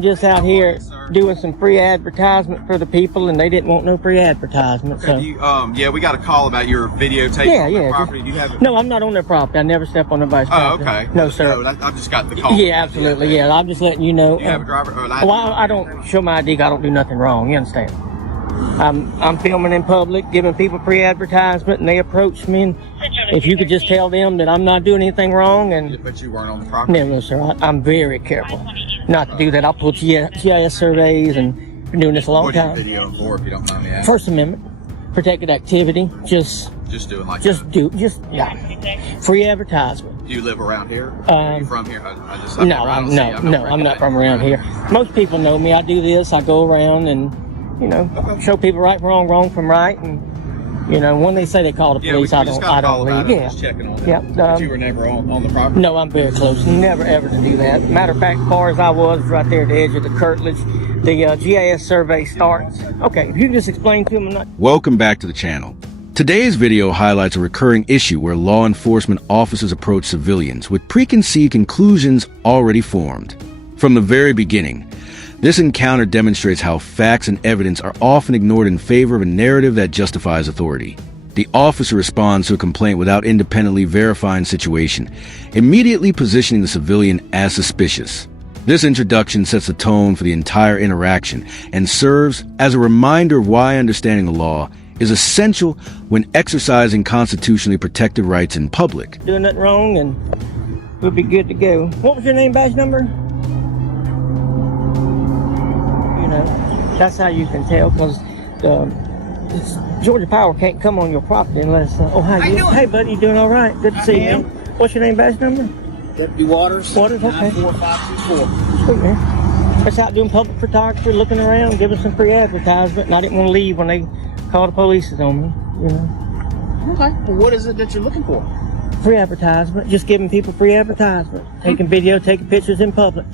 Just out here doing some free advertisement for the people, and they didn't want no free advertisement. So, yeah, we got a call about your videotape on their property. Do you have it? No, I'm not on their property. I never step on nobody's property. Oh, okay. No, sir. No, I've just got the call. Yeah, absolutely. Yeah, I'm just letting you know. Do you have a driver or an ID? Well, I don't show my ID. I don't do nothing wrong. You understand? I'm filming in public, giving people free advertisement, and they approach me. And if you could just tell them that I'm not doing anything wrong, and but you weren't on the property. No, sir. I'm very careful not to do that. I'll pull GIS surveys, and been doing this a long time. What are you videoing for, if you don't mind me asking? First Amendment, protected activity. Just doing like free advertisement. Do you live around here? Are you from here? I'm not from around here. Most people know me. I do this. I go around and show people right from wrong from right, and when they say they call the police, I don't leave. Yeah, just checking on it. Yeah. But you were never on the property. No, I'm very close. Never ever to do that. Matter of fact, as far as I was right there at the edge of the curtilage, the GIS survey starts. Okay, if you can just explain to them. Welcome back to the channel. Today's video highlights a recurring issue where law enforcement officers approach civilians with preconceived conclusions already formed. From the very beginning, this encounter demonstrates how facts and evidence are often ignored in favor of a narrative that justifies authority. The officer responds to a complaint without independently verifying the situation, immediately positioning the civilian as suspicious. This introduction sets the tone for the entire interaction and serves as a reminder of why understanding the law is essential when exercising constitutionally protected rights in public. Doing nothing wrong, and we'll be good to go. What was your name, badge number? That's how you can tell, because Georgia Power can't come on your property unless. Hey, buddy, you doing all right? Good to see you. What's your name, badge number? Deputy Waters. Waters, okay. 94524. Sweet, man. Just out doing public photography, looking around, giving some free advertisement, and I didn't want to leave when they called the police on me. Okay. Well, what is it that you're looking for? Free advertisement. Just giving people free advertisement. Taking video, taking pictures in public.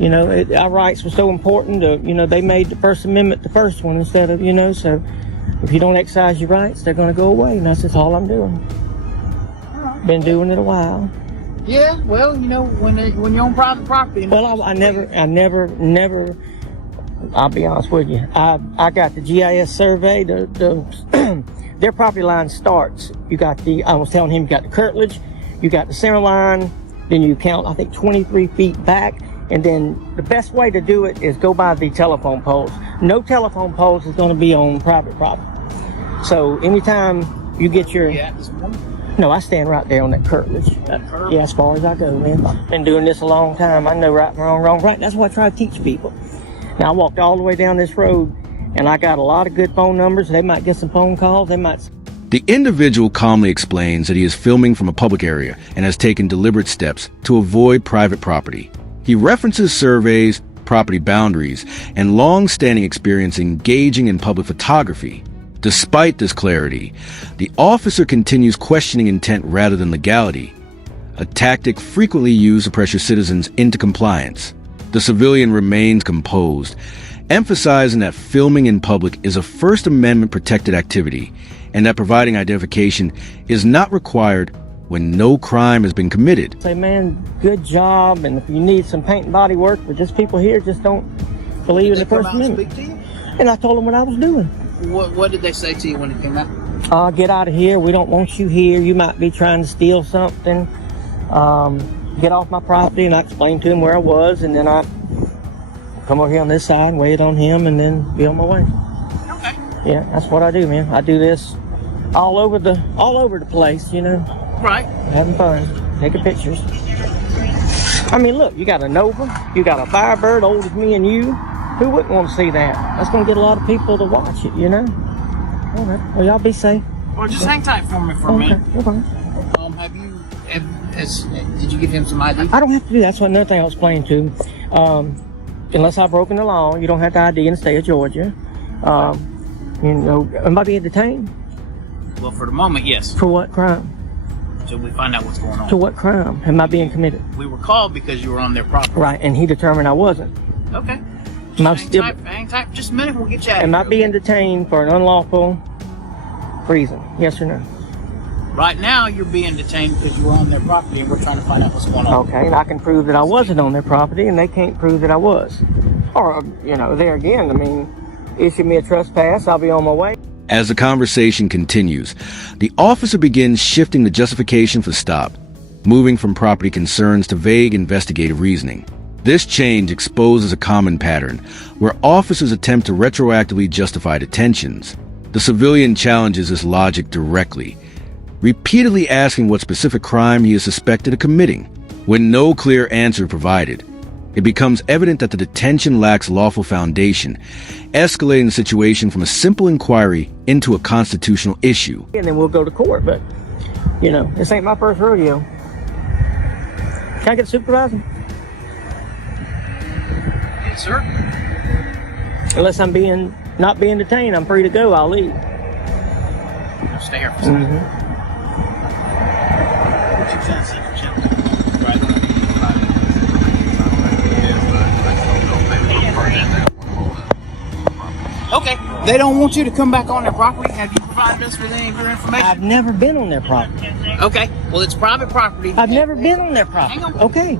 Our rights were so important. They made the First Amendment the first one instead of, so if you don't exercise your rights, they're going to go away, and that's just all I'm doing. Been doing it a while. Yeah, well, when you're on private property. Well, I never, I'll be honest with you. I got the GIS survey, their property line starts. I was telling him, you got the curtilage, you got the center line, then you count, I think, 23 feet back. And then the best way to do it is go by the telephone poles. No telephone poles is going to be on private property. So anytime you get your... No, I stand right there on that curtilage. Yeah, as far as I go, man. Been doing this a long time. I know right from wrong, right. That's what I try to teach people. Now, I walked all the way down this road, and I got a lot of good phone numbers. They might get some phone calls. They might... The individual calmly explains that he is filming from a public area and has taken deliberate steps to avoid private property. He references surveys, property boundaries, and long-standing experience engaging in public photography. Despite this clarity, the officer continues questioning intent rather than legality, a tactic frequently used to pressure citizens into compliance. The civilian remains composed, emphasizing that filming in public is a First Amendment protected activity and that providing identification is not required when no crime has been committed. Say, man, good job, and if you need some paint and body work, but just people here just don't believe in the First Amendment. And I told them what I was doing. What did they say to you when it came out? Get out of here. We don't want you here. You might be trying to steal something. Get off my property. And I explained to him where I was, and then I come over here on this side, wait on him, and then be on my way. Okay. Yeah, that's what I do, man. I do this all over the place, Right. Having fun, taking pictures. I mean, look, you got a Nova, you got a Firebird old as me and you. Who wouldn't want to see that? That's going to get a lot of people to watch it, All right. Well, y'all be safe. Well, just hang tight for me for a minute. Okay. Did you give him some ID? I don't have to do that. That's another thing I was explaining to him. Unless I've broken the law, you don't have to ID in the state of Georgia. Am I being detained? Well, for the moment, yes. For what crime? Until we find out what's going on. To what crime am I being committed? We were called because you were on their property. Right, and he determined I wasn't. Okay. Hang tight. Just a minute, we'll get you out of here. Am I being detained for an unlawful reason? Yes or no? Right now, you're being detained because you were on their property, and we're trying to find out what's going on. Okay, and I can prove that I wasn't on their property, and they can't prove that I was. Or, there again, issue me a trespass, I'll be on my way. As the conversation continues, the officer begins shifting the justification for the stop, moving from property concerns to vague investigative reasoning. This change exposes a common pattern where officers attempt to retroactively justify detentions. The civilian challenges this logic directly, repeatedly asking what specific crime he is suspected of committing. When no clear answer provided, it becomes evident that the detention lacks lawful foundation, escalating the situation from a simple inquiry into a constitutional issue. And then we'll go to court, but, this ain't my first rodeo. Can I get a supervisor? Yes, sir. Unless I'm not being detained, I'm free to go, I'll leave. Stay here for a second. Okay, they don't want you to come back on their property. Have you provided us with any of your information? I've never been on their property. Okay, well, it's private property. I've never been on their property. Hang on. Okay,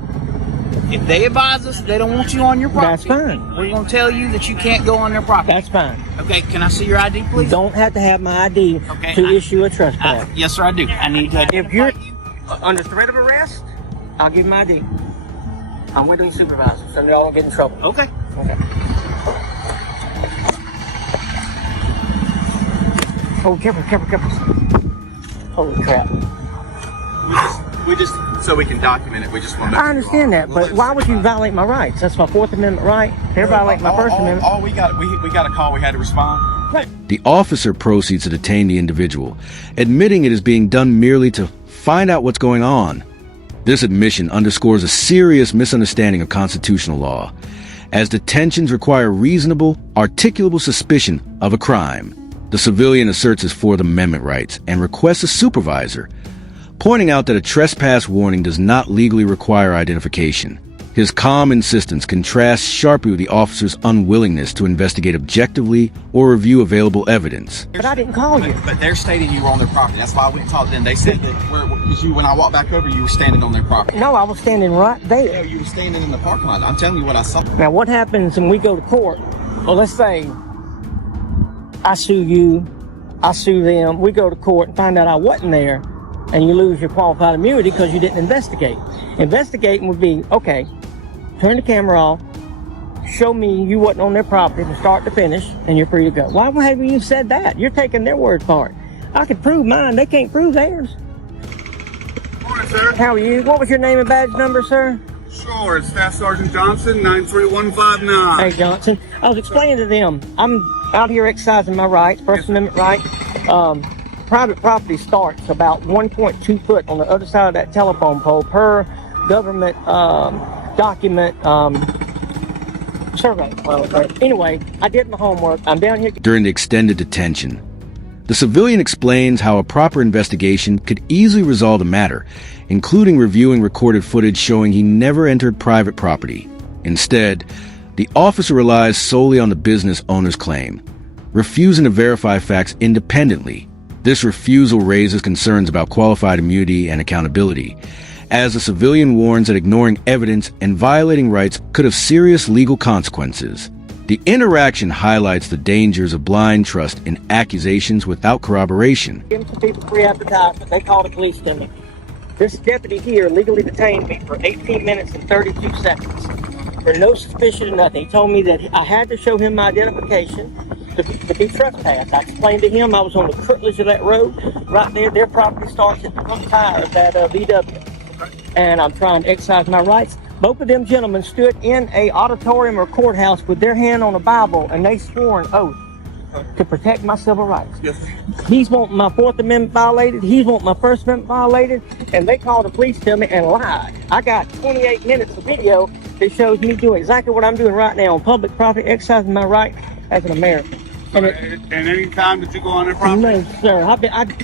If they advise us they don't want you on your property, that's fine. we're going to tell you that you can't go on their property. That's fine. Okay, can I see your ID, You please? don't have to have my ID Okay, to issue a trespass. Yes, sir, I do. I need to. If you're under threat of arrest, I'll give my ID. I'm with the supervisor, so y'all won't get in trouble. Okay. Okay. Oh, careful. Holy crap. We just so we can document it. We just want to. I understand that, but why would you violate my rights? That's my Fourth Amendment right. They're violating my First Amendment. All we got a call. We had to respond. Right. The officer proceeds to detain the individual, admitting it is being done merely to find out what's going on. This admission underscores a serious misunderstanding of constitutional law, as detentions require reasonable, articulable suspicion of a crime. The civilian asserts his Fourth Amendment rights and requests a supervisor, pointing out that a trespass warning does not legally require identification. His calm insistence contrasts sharply with the officer's unwillingness to investigate objectively or review available evidence. But I didn't call you. But they're stating you were on their property. That's why I went and talked to them. They said that because when I walked back over, you were standing on their property. No, I was standing right there. No, you were standing in the parking lot. I'm telling you what I saw. Now, what happens when we go to court? Well, let's say I sue you, I sue them, we go to court and find out I wasn't there, and you lose your qualified immunity because you didn't investigate. Investigating would be, okay, turn the camera off, show me you wasn't on their property from start to finish, and you're free to go. Why haven't you said that? You're taking their word for it. I can prove mine, they can't prove theirs. Morning, sir. How are you? What was your name and badge number, sir? Sure, it's Staff Sergeant Johnson, 93159. Hey, Johnson. I was explaining to them, I'm out here exercising my rights, First Amendment right. Private property starts about 1.2 foot on the other side of that telephone pole per government document survey. Anyway, I did my homework. I'm down here. During the extended detention, the civilian explains how a proper investigation could easily resolve the matter, including reviewing recorded footage showing he never entered private property. Instead, the officer relies solely on the business owner's claim, refusing to verify facts independently. This refusal raises concerns about qualified immunity and accountability, as the civilian warns that ignoring evidence and violating rights could have serious legal consequences. The interaction highlights the dangers of blind trust in accusations without corroboration. Give some people free advertisement. They called the police to me. This deputy here legally detained me for 18 minutes and 32 seconds for no suspicion of nothing. He told me that I had to show him my identification to be trespassed. I explained to him I was on the curtilage of that road. Right there, their property starts at the front tire of that VW. And I'm trying to exercise my rights. Both of them gentlemen stood in a auditorium or courthouse with their hand on a Bible, and they swore an oath to protect my civil rights. Yes, sir. He's wanting my Fourth Amendment violated, he's wanting my First Amendment violated, and they called the police to me and lied. I got 28 minutes of video that shows me doing exactly what I'm doing right now on public property, exercising my right as an American. And any time that you go on their property? No, sir.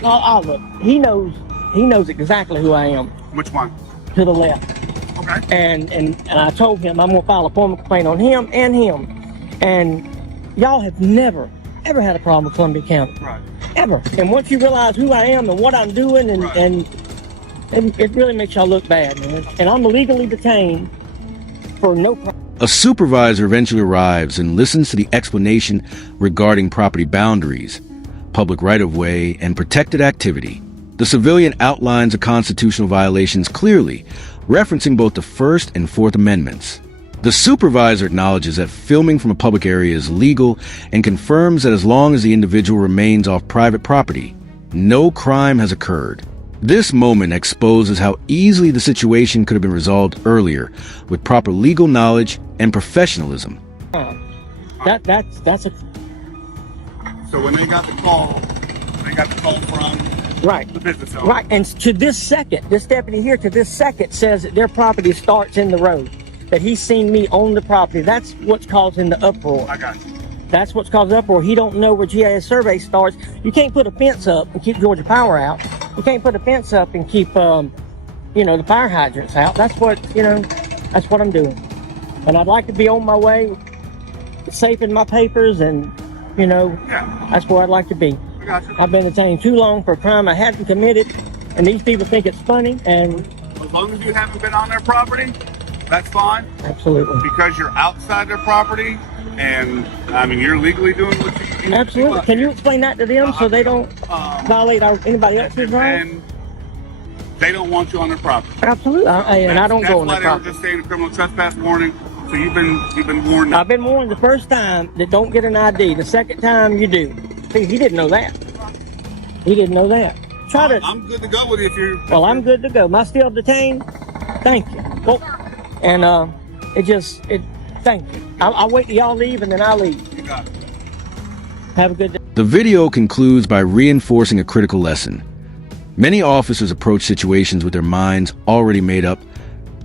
I'll look. He knows exactly who I am. Which one? To the left. Okay. And I told him I'm gonna file a formal complaint on him. And y'all have never, ever had a problem with Columbia County. Right. Ever. And once you realize who I am and what I'm doing, and it really makes y'all look bad, man. And I'm legally detained for no crime. A supervisor eventually arrives and listens to the explanation regarding property boundaries, public right-of-way, and protected activity. The civilian outlines the constitutional violations clearly, referencing both the First and Fourth Amendments. The supervisor acknowledges that filming from a public area is legal and confirms that as long as the individual remains off private property, no crime has occurred. This moment exposes how easily the situation could have been resolved earlier with proper legal knowledge and professionalism. That's a So when they got the call from right. the business owner. Right, and to this second, this deputy here to this second says that their property starts in the road, that he's seen me on the property. That's what's causing the uproar. I got you. That's what's causing the uproar. He don't know where GIS survey starts. You can't put a fence up and keep Georgia Power out. You can't put a fence up and keep, the fire hydrants out. That's what I'm doing. And I'd like to be on my way, safe in my papers, and, that's where I'd like to be. I got you. I've been detained too long for a crime I hadn't committed, and these people think it's funny, and As long as you haven't been on their property, that's fine. absolutely. Because you're outside their property, and you're legally doing what you need to do. Absolutely. Can you explain that to them so they don't violate anybody else's rights? And they don't want you on their property. Absolutely. And I don't go on their That's why they were property. just saying a criminal trespass warning. So you've been warned. I've been warned the first time that don't get an ID. The second time you do. See, he didn't know that. He didn't know that. Try to. I'm good to go with you if you're. Well, I'm good to go. Am I still detained? Thank you. Well, and thank you. I'll wait till y'all leave and then I'll leave. You got it. Have a good day. The video concludes by reinforcing a critical lesson. Many officers approach situations with their minds already made up,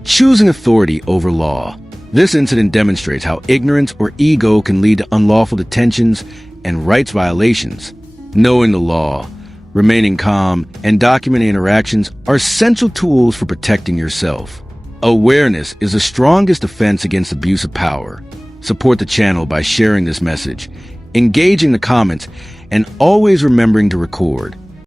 choosing authority over law. This incident demonstrates how ignorance or ego can lead to unlawful detentions and rights violations. Knowing the law, remaining calm, and documenting interactions are essential tools for protecting yourself. Awareness is the strongest defense against abuse of power. Support the channel by sharing this message, engaging the comments, and always remembering to record.